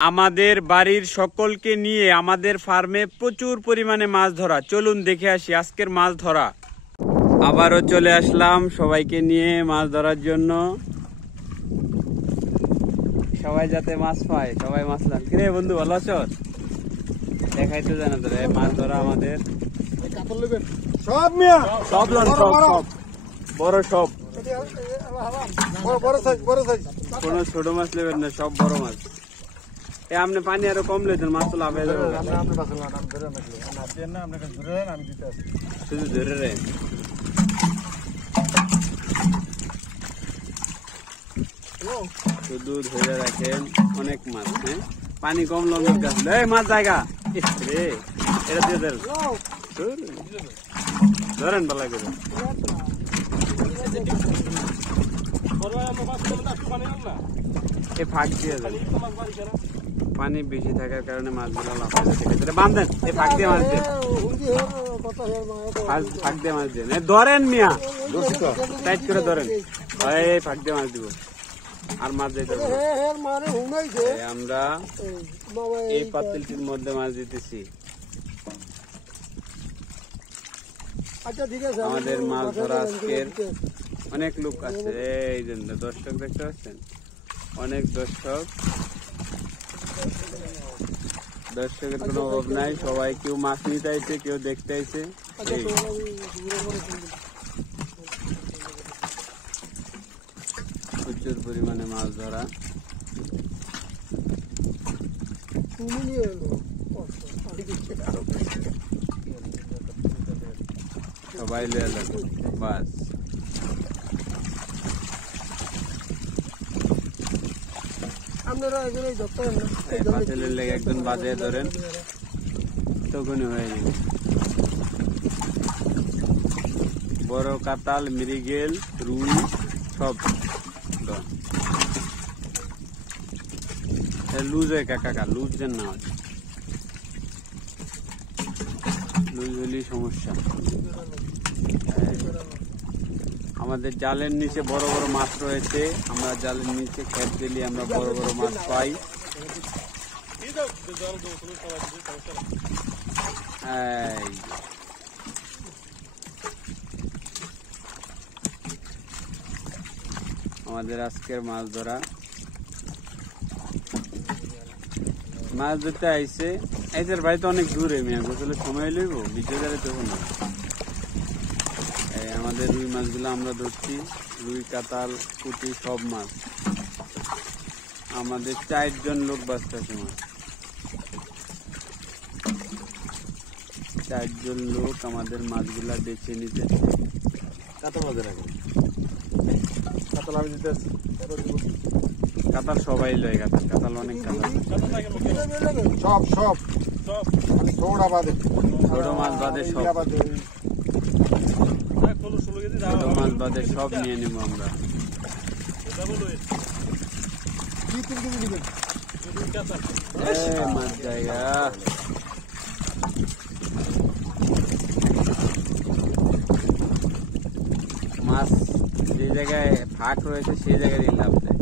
আমাদের বাড়ির সকলকে নিয়ে আমাদের ফার্মে প্রচুর পরিমাণে মাছ ধরা। চলুন দেখে আসি আজকের মাছ ধরা। আবারও চলে আসলাম সবাইকে নিয়ে মাছ ধরার জন্য। সবাই যাতে মাছ পায়, সবাই মাছ লান। কিরে বন্ধু, ভালো আছো? দেখাই তো জানা তোরা মাছ ধরা আমাদের সব মিয়া, সব লন, সব সব বড়, সব কোনো ছোট মাছ নেবেন না, সব বড় মাছ। আপনি পানি আরো কম লেছেন, মাছ তো লাভ হয়ে যাবে। শুধু ধরে রে, শুধু ধরে রাখেন, অনেক মাছ। হ্যাঁ, পানি কম লঙ্গের কাছে মাছ জায়গা রে, এটা দিয়ে ধরেন ভালো করে। ফাঁক দিয়ে পানি বেশি থাকার কারণে মাছগুলো লাভ বাঁধেন। এই ফাঁক দিয়ে মাছ দিয়ে, ফাঁক দিয়ে মাছ দিয়ে ধরেন মিয়া, টাইট করে ধরেন। এই ফাঁক দিয়ে মাছ দিব, আর মাছ দিতে আমরা এই পাতিলটির মধ্যে মাছ দিতেছি। আমাদের মাছ ধরা আজকের অনেক লোক আছে, এই জন্য দর্শক দেখতে পাচ্ছেন, অনেক দর্শক। দর্শকের কোনো অভাব নাই, সবাই কেউ মাছ নিতে আইছে, কেউ দেখতে আইছে। প্রচুর পরিমাণে মাছ ধরা। সবাই বাস পাতিলের লেগে একজন বাজে ধরেন, তখনই হয়ে যাবে। বড় কাতাল, মৃগেল, রুই সব লুজ হয়। কাকা লুজ যেন না হয়, লুজ হলেই সমস্যা। আমাদের জালের নিচে বড় বড় মাছ রয়েছে, আমরা জালের নিচে খেপ দিলে আমরা বড় বড় মাছ পাই। আমাদের আজকের মাছ ধরা। মাছ ধরতে আইসে, এদের বাড়ি তো অনেক দূরে, মিয়া গোসলে সময় লইব, বিদ্যালয়ে তখন না। আমাদের রুই মাছগুলো আমরা ধরছি, রুই, কাতাল, পুঁটি সব মাছ। আমাদের 4 জন লোক বাঁচতেছে মাছ, 4 জন লোক আমাদের মাছগুলা বেছে নিতে। কাতাল মাছ রাখে, কাতাল আমি দিতে আসছি, কাতাল সবাই লয়। কাতাল কাতাল অনেক কাতাল, সব সব সব ছোট মাছ বাদে সব, মাছ বাদে সব নিয়ে নিব আমরা। মাছ জায়গা মাছ যে জায়গায় ফাঁক রয়েছে সেই জায়গায় লাভ দেয়।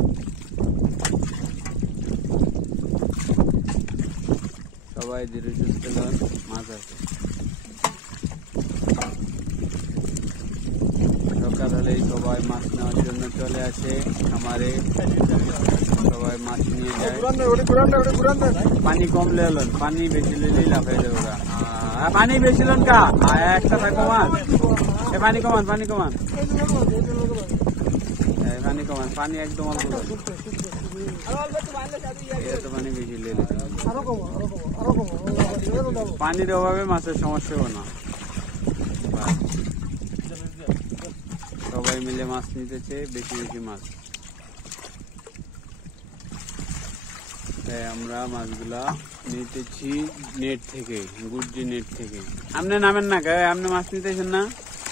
সবাই ধীরে সুস্থে মাছ আছে। সকাল হলেই সবাই মাছ নেওয়ার জন্য চলে আসে খামারে, সবাই মাছ নিয়ে যায়। পানি কমলে হলেন, পানি বেশি লেলেই লাভ হয়ে যাবে। পানি বেশি লন কা একটা থাকো মাছ, পানি কমান, পানি কমান, পানি কমান, পানি একদম অল্প, পানি বেশি লেলে। পানির অভাবে মাছের সমস্যা হবে না। সবাই মিলে মাছ নিতেছে, বেশি বেশি মাছ। আমরা মাছগুলা নিতেছি নেট থেকে, গুড্ডি নেট থেকে। আপনি নামেন না, আপনি মাছ নিতেছেন না?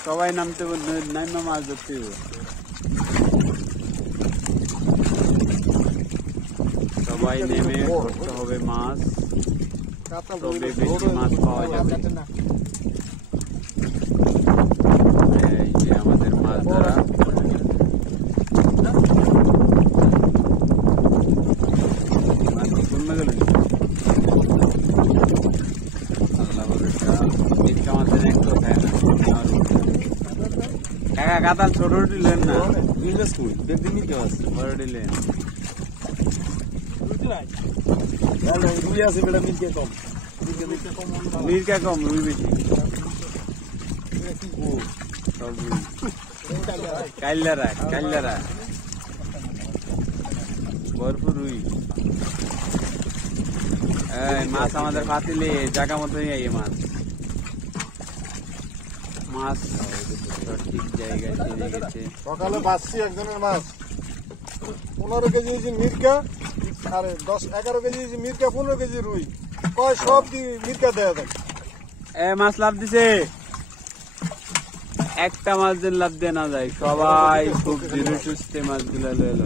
সবাই নামতে নামে মাছ ধরতে হবে। সবাই নেমে ধরতে হবে মাছ, তবে বেশি মাছ পাওয়া যাবে। এই যে আমাদের মাছ ধরা। মাছ কমে গেল। আল্লাহ ভরসা মির্কা মাছের একটু খায় না। কাকা কাতাল ছোট দিলেন না, বিজনেস করি দেখবি মির্কা মাছ বড় দিলেন। রুই আছে বেটা মির্কা কম মির্কা কম রুই বেশি। সব রুই কাইল্লারা কাইল্লারা ভরপুর রুই। মাছ আমাদের পাতিলে জায়গা মতো এই মাছ মাছ ঠিক জায়গায় চলে গেছে। সকালে বাঁচছি একজনের মাছ 15 কেজি হয়েছে মির্কা আর 10-11 কেজি হয়েছে মির্কা, 15 কেজি রুই। কয় সব মির্কা দেয়া দেয়। মাছ লাভ দিছে, একটা মাছ যেন লাভ দিয়ে না যায়। সবাই খুব ধীরে সুস্থে মাছ গুলা লইল।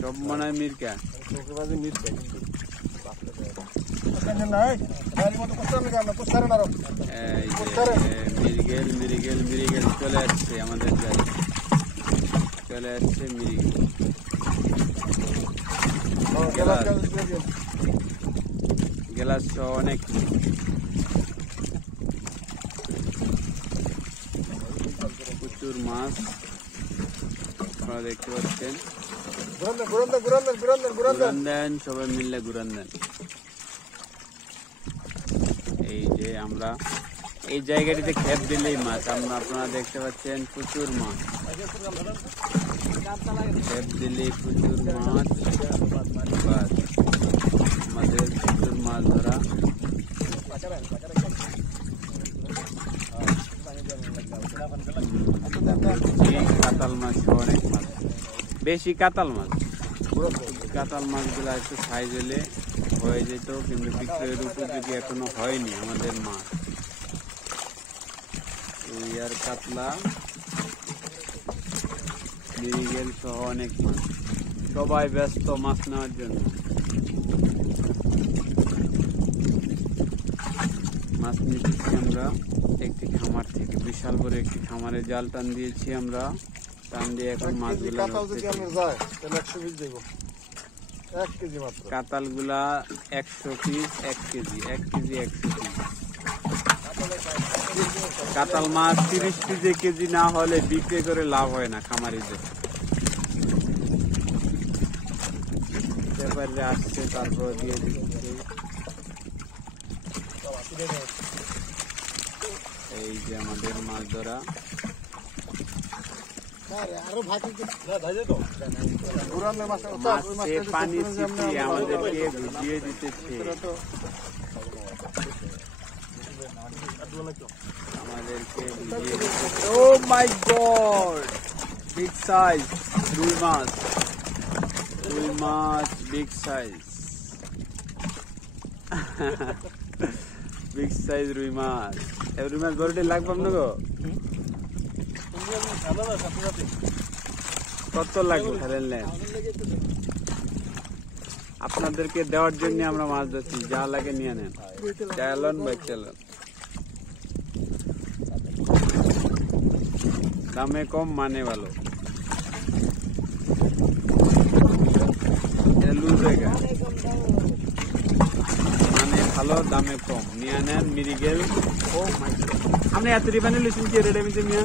সব মনে হয় মির্কা। মিরিগেল মিরিগেল মিরিগেল চলে আসছে আমাদের জায়গায়, চলে আসছে মিরিগেল। গেলাস সহ অনেক প্রচুর মাছ আপনারা দেখতে পাচ্ছেন। ঘুরান দেন, সবাই মিললে ঘুরান দেন। এই যে আমরা এই জায়গাটিতে খেপ দিলেই মাছ, আপনারা দেখতে পাচ্ছেন প্রচুর মাছ। খেপ দিলেই প্রচুর মাছ, আমাদের প্রচুর মাছ ধরা। কাতাল মাছ অনেক মাছ, বেশি কাতাল মাছ। কাতাল মাছগুলো একটু সাইজ হলে হয়ে যেত, কিন্তু বিক্রয়ের উপযোগী এখনো হয়নি আমাদের মাছ। রুই আর কাতলা, মিরিগেল সহ অনেক মাছ। সবাই ব্যস্ত মাছ নেওয়ার জন্য। মাছ নিতেছি আমরা একটি খামার থেকে, বিশাল বড় একটি খামারে জাল টান দিয়েছি আমরা। টান দিয়ে এখন মাছগুলো কাতাল গুলা 100 পিস, 1 কেজি 100 পিস। কাতাল মাছ 30 পিস কেজি না হলে বিক্রি করে লাভ হয় না খামারিদের। ব্যাপারীরা আসছে, তারপর দিয়ে দিচ্ছে। এই যে আমাদের মাছ ধরা। মাছে পানি ছিটিয়ে আমাদেরকে বুঝিয়ে দিতেছে, আমাদেরকে বুঝিয়ে দিতেছে। ও মাই গড, বিগ সাইজ রুই মাছ, রুই মাছ বিগ সাইজ। বিগ সাইজ রুই মাছ। রুই মাছ বড়টি লাগবে আপনাকে? কত লাগবে ফেলেন? আপনাদেরকে দেওয়ার জন্য আমরা মাছ ধরছি, যা লাগে নিয়ে নেন। চালান ভাই চালান, দামে কম মানে ভালো। লুজ হয়ে গেছে মানে ভালো, দামে কম, নিয়ে নেন মিরিগেল। ও মাই গড, আপনি এত রিবানি লিখছেন কি রেট? আমি মিয়া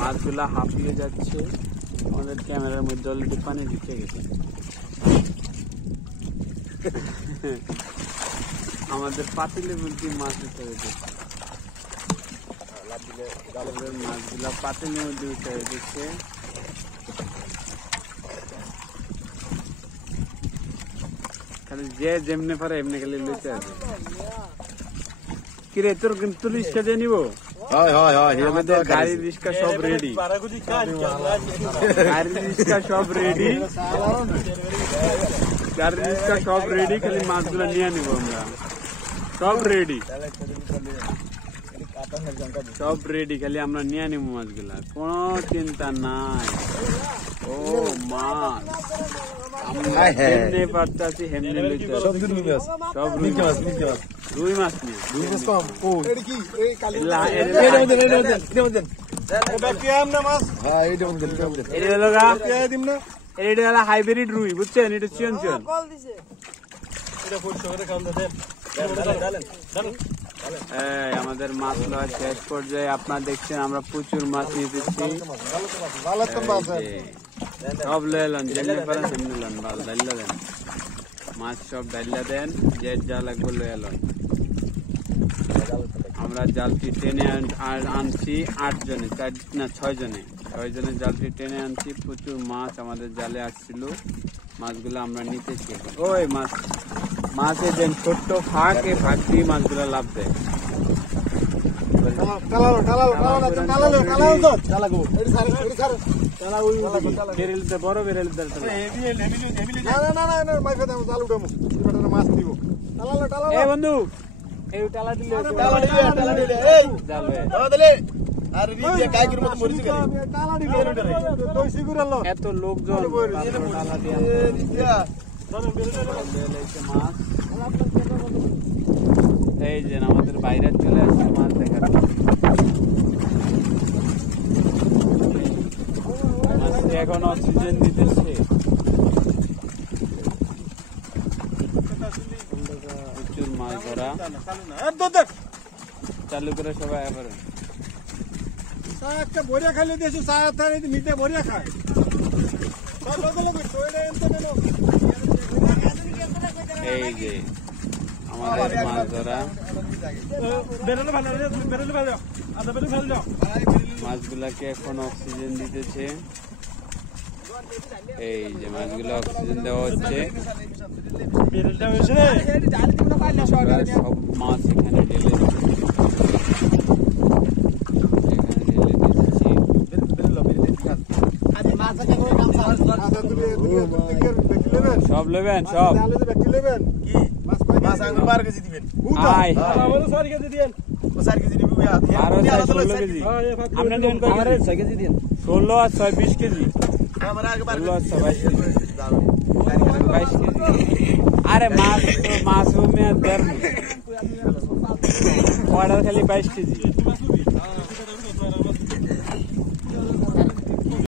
মাছগুলা হাঁপিয়ে যাচ্ছে, আমাদের ক্যামেরার মধ্যে অলরেডি পানি ঢুকে গেছে। আমাদের পাতিলে বলছি মাছ উঠে গেছে, মাছগুলা পাতিলের মধ্যে উঠে গেছে। খালি যে যেমনে পারে এমনি খালি লইতে আছে। কিরে তোর কিন্তু রিক্সা দিয়ে নিবো? আমাদের গাড়ি রিক্সা সব রেডি, গাড়ি রিক্সা সব রেডি, গাড়ি রিক্সা সব রেডি, খালি মাছগুলো নিয়ে নিব আমরা। সব রেডি, সব রেডি, খালি আমরা নিয়ে নিব মাছগুলা, কোনো চিন্তা নাই। ও মাছ হেমনে পারতাছি, হেমনে লইতে সব রুই মাছ, রুই মাছ নিয়ে ব্যক্তি আম না মাছ হ্যাঁ এইটা বন্ধ করে এটা হলো গা পেয়ে দিম না এটা হলো হাইব্রিড রুই বুঝছেন এটা চিয়ন চিয়ন এটা পরিষ্কার করে খাওয়া দেন এই আমাদের মাছ লওয়া শেষ পর্যায়ে আপনারা দেখছেন আমরা প্রচুর মাছ নিয়ে দিচ্ছি ভালো তো মাছ সব লয়ে এলেন যেমনি পারেন তেমনি লন ভালো ডাইলা দেন মাছ সব ডাইলা দেন যে যা লাগবে লয়ে এলেন আমরা জালটি টেনে আনছি 8 জনে 6 জনে জালটি টেনে আনছি প্রচুর মাছ আমাদের জালে আসছিল মাছগুলো আমরা নিতেছি ওই মাছে দেন ছোট্ট ফাঁক এই ফাঁক দিয়ে মাছগুলো লাভ দেয় বেরেলিতে বড় বেরেলিতে এ বন্ধু এই টালা দিলে জাল হয়ে এত লোকজন টালা দিয়ে মাছ এই যে আমাদের বাইরে চলে আসছে মাছ দেখার মাছটি এখন অক্সিজেন দিতেছে প্রচুর মাছ ধরা চালু করে সবাই এবার একটা বড়িয়া খাইলে দিয়েছি মিটে বড়িয়া খায় এই যে আমাদের মাছ ধরা মাছগুলাকে এখন অক্সিজেন দিতেছে এই যে মাছগুলো অক্সিজেন দেওয়া হচ্ছে সব মাছ এখানে ঢেলে সব নেবেন সব আয় আরো 16 কেজি আপনার দেবেন কয় কেজি 6 কেজি দিন 16 আর 6 20 কেজি 16 আর 6 22 কেজি আরে মাছ মে ধর অর্ডার খালি 22 কেজি